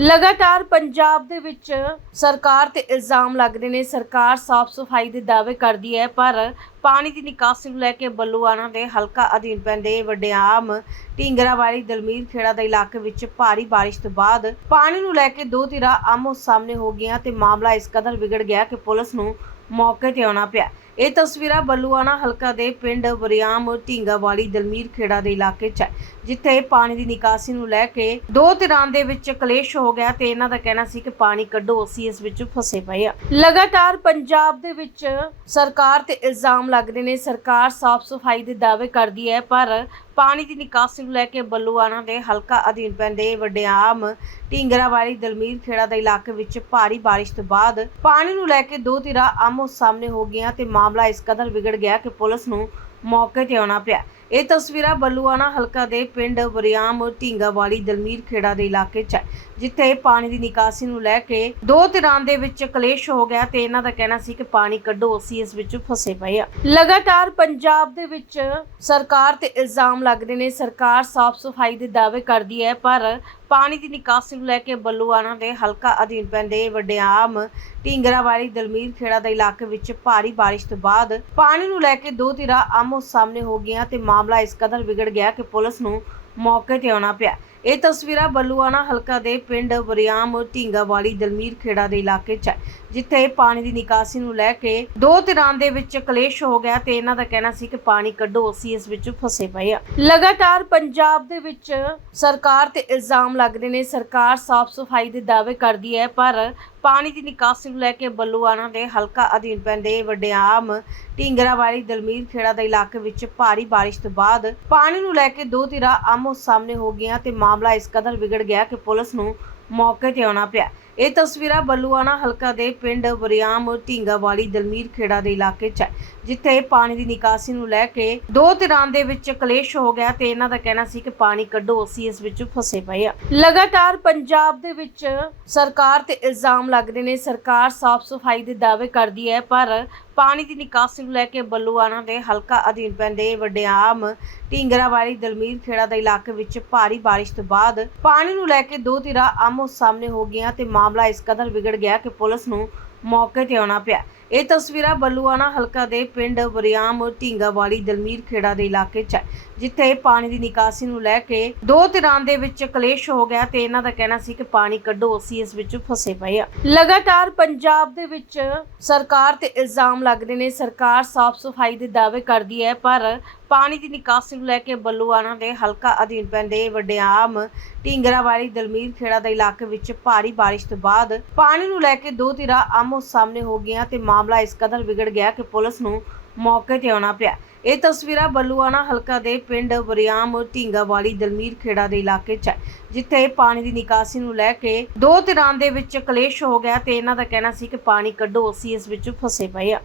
ਲਗਾਤਾਰ ਪੰਜਾਬ ਦੇ ਵਿੱਚ ਸਰਕਾਰ ਤੇ ਇਲਜ਼ਾਮ ਲੱਗਦੇ ਨੇ। ਸਰਕਾਰ ਸਾਫ਼ ਸਫ਼ਾਈ ਦੇ ਦਾਅਵੇ ਕਰਦੀ ਹੈ, ਪਰ ਪਾਣੀ ਦੀ ਨਿਕਾਸੀ ਨੂੰ ਲੈ ਕੇ ਬੱਲੂਆਣਾ ਦੇ ਹਲਕਾ ਅਧੀਨ ਪੈਂਦੇ ਵੱਡਿਆਮ ਢਿੰਗਰਾਵਾਲੀ ਦਲਮੀਰ ਖੇੜਾ ਦੇ ਇਲਾਕੇ ਵਿੱਚ ਭਾਰੀ ਬਾਰਿਸ਼ ਤੋਂ ਬਾਅਦ ਪਾਣੀ ਨੂੰ ਲੈ ਕੇ ਦੋ ਧਿਰਾਂ ਆਮੋ ਸਾਹਮਣੇ ਹੋ ਗਈਆਂ ਤੇ ਮਾਮਲਾ ਇਸ ਕਦਰ ਵਿਗੜ ਗਿਆ ਕਿ ਪੁਲਿਸ ਨੂੰ ਮੌਕੇ ਤੇ ਆਉਣਾ ਪਿਆ। ਇਹ ਤਸਵੀਰਾਂ ਬੱਲੂਆਣਾ ਹਲਕਾ ਦੇ ਪਿੰਡ ਵਰਿਆਮ ਢਿੰਗਾਵਾਲੀ ਦਲਮੀਰ ਖੇੜਾ ਦੇ ਇਲਾਕੇ 'ਚ ਹੈ, ਜਿੱਥੇ ਪਾਣੀ ਦੀ ਨਿਕਾਸੀ ਨੂੰ ਲੈ ਕੇ ਦੋ ਧਿਰਾਂ ਦੇ ਵਿੱਚ ਕਲੇਸ਼ ਹੋ ਗਿਆ ਤੇ ਇਹਨਾਂ ਦਾ ਕਹਿਣਾ ਸੀ ਕਿ ਪਾਣੀ ਕੱਢੋ, ਅਸੀਂ ਇਸ ਵਿੱਚ ਫਸੇ ਪਏ ਆ ਲਗਾਤਾਰ ਪੰਜਾਬ ਦੇ ਵਿੱਚ ਸਰਕਾਰ ਤੇ ਇਲਜ਼ਾਮ ਲੱਗਦੇ ਨੇ। ਸਰਕਾਰ ਸਾਫ਼ ਸਫ਼ਾਈ ਦੇ ਦਾਅਵੇ ਕਰਦੀ ਹੈ, ਪਰ ਪਾਣੀ ਦੀ ਨਿਕਾਸੀ ਨੂੰ ਲੈ ਕੇ ਬੱਲੂਆਣਾ ਦੇ ਹਲਕਾ ਅਧੀਨ ਪੈਂਦੇ ਵੱਡਿਆਮ ਢਿੰਗਰਾਵਾਲੀ ਦਲਮੀਰ ਖੇੜਾ ਦੇ ਇਲਾਕੇ ਵਿੱਚ ਭਾਰੀ ਬਾਰਿਸ਼ ਤੋਂ ਬਾਅਦ ਪਾਣੀ ਨੂੰ ਲੈ ਕੇ ਦੋ ਧਿਰਾਂ ਆਮੋ ਸਾਹਮਣੇ ਹੋ ਗਈਆਂ ਤੇ ਮਾਮਲਾ ਇਸ ਕਦਰ ਵਿਗੜ ਗਿਆ ਕਿ ਪੁਲਿਸ ਨੂੰ ਮੌਕੇ ਤੇ ਆਉਣਾ ਪਿਆ। ਇਹ ਤਸਵੀਰਾਂ ਬੱਲੂਆਣਾ ਹਲਕਾ ਦੇ ਪਿੰਡ ਵਰਿਆਮ ਢਿੰਗਾਵਾਲੀ ਦਲਮੀਰ ਖੇੜਾ ਦੇ ਇਲਾਕੇ 'ਚ ਜਿੱਥੇ ਪਾਣੀ ਦੀ ਨਿਕਾਸੀ ਨੂੰ ਲੈ ਕੇ ਦੋ ਧਿਰਾਂ ਦੇ ਵਿੱਚ ਕਲੇਸ਼ ਹੋ ਗਿਆ ਤੇ ਇਹਨਾਂ ਦਾ ਕਹਿਣਾ ਸੀ ਕਿ ਪਾਣੀ ਕੱਢੋ, ਅਸੀਂ ਇਸ ਵਿੱਚ ਫਸੇ ਪਏ ਆ ਲਗਾਤਾਰ ਪੰਜਾਬ ਦੇ ਵਿੱਚ ਸਰਕਾਰ ਤੇ ਇਲਜ਼ਾਮ ਲੱਗਦੇ ਨੇ, ਸਰਕਾਰ ਸਾਫ਼ ਸਫ਼ਾਈ ਦੇ ਦਾਅਵੇ ਕਰਦੀ ਹੈ, ਪਰ ਪਾਣੀ ਦੀ ਨਿਕਾਸੀ ਨੂੰ ਲੈ ਕੇ ਬੱਲੂਆਣਾ ਦੇ ਹਲਕਾ ਅਧੀਨ ਪੈਂਦੇ ਵੱਡਿਆਮ ਢਿੰਗਰਾਵਾਲੀ ਦਲਮੀਰ ਖੇੜਾ ਦੇ ਇਲਾਕੇ ਵਿੱਚ ਭਾਰੀ ਬਾਰਿਸ਼ ਤੋਂ ਬਾਅਦ ਪਾਣੀ ਨੂੰ ਲੈ ਕੇ ਦੋ ਧਿਰਾਂ ਆਮੋ ਸਾਹਮਣੇ ਹੋ ਗਈਆਂ ਤੇ ਮਾਮਲਾ ਇਸ ਕਦਰ ਵਿਗੜ ਗਿਆ ਕਿ ਪੁਲਿਸ ਨੂੰ ਮੌਕੇ ਤੇ ਆਉਣਾ ਪਿਆ। ਇਹ ਤਸਵੀਰਾਂ ਬੱਲੂਆਣਾ ਹਲਕਾ ਦੇ ਪਿੰਡ ਵਰਿਆਮ ਢਿੰਗਾਵਾਲੀ ਦਲਮੀਰ ਖੇੜਾ ਦੇ ਇਲਾਕੇ 'ਚ ਜਿੱਥੇ ਪਾਣੀ ਦੀ ਨਿਕਾਸੀ ਨੂੰ ਲੈ ਕੇ ਦੋ ਧਿਰਾਂ ਦੇ ਵਿੱਚ ਕਲੇਸ਼ ਹੋ ਗਿਆ ਤੇ ਇਹਨਾਂ ਦਾ ਕਹਿਣਾ ਸੀ ਕਿ ਪਾਣੀ ਕੱਢੋ, ਅਸੀਂ ਇਸ ਵਿੱਚ ਫਸੇ ਪਏ ਆ ਲਗਾਤਾਰ ਪੰਜਾਬ ਦੇ ਵਿੱਚ ਸਰਕਾਰ ਤੇ ਇਲਜ਼ਾਮ ਲੱਗਦੇ ਨੇ। ਸਰਕਾਰ ਸਾਫ਼ ਸਫ਼ਾਈ ਦੇ ਦਾਅਵੇ ਕਰਦੀ ਹੈ, ਪਰ ਪਾਣੀ ਦੀ ਨਿਕਾਸੀ ਨੂੰ ਲੈ ਕੇ ਬੱਲੂਆਣਾ ਦੇ ਹਲਕਾ ਅਧੀਨ ਪੈਂਦੇ ਵੱਡਿਆਮ, ਢਿੰਗਰਾਵਾਲੀ ਦਲਮੀਰ ਖੇੜਾ ਦੇ ਇਲਾਕੇ ਵਿੱਚ ਭਾਰੀ ਬਾਰਿਸ਼ ਤੋਂ ਬਾਅਦ ਪਾਣੀ ਨੂੰ ਲੈ ਕੇ ਦੋ ਧਿਰਾਂ ਆਮੋ ਸਾਹਮਣੇ ਹੋ ਗਈਆਂ ਤੇ ਮਾਮਲਾ ਇਸ ਕਦਰ ਵਿਗੜ ਗਿਆ ਕਿ ਪੁਲਿਸ ਨੂੰ ਮੌਕੇ ਤੇ ਆਉਣਾ ਪਿਆ। ਇਹ ਤਸਵੀਰਾਂ ਬੱਲੂਆਣਾ ਹਲਕਾ ਦੇ ਪਿੰਡ ਵਰਿਆਮ ਢਿੰਗਾਵਾਲੀ ਦਲਮੀਰ ਖੇੜਾ ਦੇ ਇਲਾਕੇ 'ਚ ਹੈ, ਜਿੱਥੇ ਪਾਣੀ ਦੀ ਨਿਕਾਸੀ ਨੂੰ ਲੈ ਕੇ ਦੋ ਧਿਰਾਂ ਦੇ ਵਿੱਚ ਕਲੇਸ਼ ਹੋ ਗਿਆ ਤੇ ਇਹਨਾਂ ਦਾ ਕਹਿਣਾ ਸੀ ਕਿ ਪਾਣੀ ਕੱਢੋ, ਅਸੀਂ ਇਸ ਵਿੱਚ ਫਸੇ ਪਏ ਆ ਲਗਾਤਾਰ ਪੰਜਾਬ ਦੇ ਵਿੱਚ ਸਰਕਾਰ ਤੇ ਇਲਜ਼ਾਮ ਲੱਗ ਰਹੇ ਨੇ, ਸਰਕਾਰ ਸਾਫ਼ ਸਫ਼ਾਈ ਦੇ ਦਾਅਵੇ ਕਰਦੀ ਹੈ, ਪਰ ਪਾਣੀ ਦੀ ਨਿਕਾਸੀ ਨੂੰ ਲੈ ਕੇ ਬੱਲੂਆਣਾ ਦੇ ਹਲਕਾ ਅਧੀਨ ਪੈਂਦੇ ਵੱਡਿਆਮ ਢਿੰਗਰਾਵਾਲੀ ਦਲਮੀਰ ਖੇੜਾ ਦੇ ਇਲਾਕੇ ਵਿੱਚ ਭਾਰੀ ਬਾਰਿਸ਼ ਤੋਂ ਬਾਅਦ ਪਾਣੀ ਨੂੰ ਲੈ ਕੇ ਦੋ ਧਿਰਾਂ ਆਮੋ ਸਾਹਮਣੇ ਹੋ ਗਈਆਂ ਤੇ ਮਾਮਲਾ ਇਸ ਕਦਰ ਵਿਗੜ ਗਿਆ ਕਿ ਪੁਲਿਸ ਨੂੰ ਮੌਕੇ ਤੇ ਆਉਣਾ ਪਿਆ। ਇਹ ਤਸਵੀਰਾਂ ਬੱਲੂਆਣਾ ਹਲਕਾ ਦੇ ਪਿੰਡ ਵਰਿਆਮ ਢਿੰਗਾਵਾਲੀ ਦਲਮੀਰ ਖੇੜਾ ਦੇ ਇਲਾਕੇ 'ਚ ਜਿੱਥੇ ਪਾਣੀ ਦੀ ਨਿਕਾਸੀ ਨੂੰ ਲੈ ਕੇ ਦੋ ਧਿਰਾਂ ਦੇ ਵਿੱਚ ਕਲੇਸ਼ ਹੋ ਗਿਆ ਤੇ ਇਹਨਾਂ ਦਾ ਕਹਿਣਾ ਸੀ ਕਿ ਪਾਣੀ ਕੱਢੋ, ਅਸੀਂ ਇਸ ਵਿੱਚ ਫਸੇ ਪਏ ਆ ਲਗਾਤਾਰ ਪੰਜਾਬ ਦੇ ਵਿੱਚ ਸਰਕਾਰ ਤੇ ਇਲਜ਼ਾਮ ਲੱਗਦੇ ਨੇ, ਸਰਕਾਰ ਸਾਫ਼ ਸਫ਼ਾਈ ਦੇ ਦਾਅਵੇ ਕਰਦੀ ਹੈ, ਪਰ ਪਾਣੀ ਦੀ ਨਿਕਾਸੀ ਨੂੰ ਲੈ ਕੇ ਬੱਲੂਆਣਾ ਦੇ ਹਲਕਾ ਅਧੀਨ ਪੈਂਦੇ ਵਡਿਆਮ ਢਿੰਗਰਾਵਾਲੀ ਦਲਮੀਰ ਖੇੜਾ ਦੇ ਇਲਾਕੇ ਵਿੱਚ ਭਾਰੀ ਬਾਰਿਸ਼ ਤੋਂ ਬਾਅਦ ਪਾਣੀ ਨੂੰ ਲੈ ਕੇ ਦੋ ਧਿਰਾਂ ਆਮੋ ਸਾਹਮਣੇ ਹੋ ਗਈਆਂ ਤੇ ਮਾਮਲਾ ਇਸ ਕਦਰ ਵਿਗੜ ਗਿਆ ਕਿ ਪੁਲਿਸ ਨੂੰ ਮੌਕੇ ਤੇ ਆਉਣਾ ਪਿਆ। ਇਹ ਤਸਵੀਰਾਂ ਬੱਲੂਆਣਾ ਹਲਕਾ ਦੇ ਪਿੰਡ ਵਰਿਆਮ ਢਿੰਗਾਵਾਲੀ ਦਲਮੀਰ ਖੇੜਾ ਦੇ ਇਲਾਕੇ 'ਚ ਹੈ, ਜਿੱਥੇ ਪਾਣੀ ਦੀ ਨਿਕਾਸੀ ਨੂੰ ਲੈ ਕੇ ਦੋ ਧਿਰਾਂ ਦੇ ਵਿੱਚ ਕਲੇਸ਼ ਹੋ ਗਿਆ ਤੇ ਇਹਨਾਂ ਦਾ ਕਹਿਣਾ ਸੀ ਕਿ ਪਾਣੀ ਕੱਢੋ, ਅਸੀਂ ਇਸ ਵਿੱਚ ਫਸੇ ਪਏ ਆ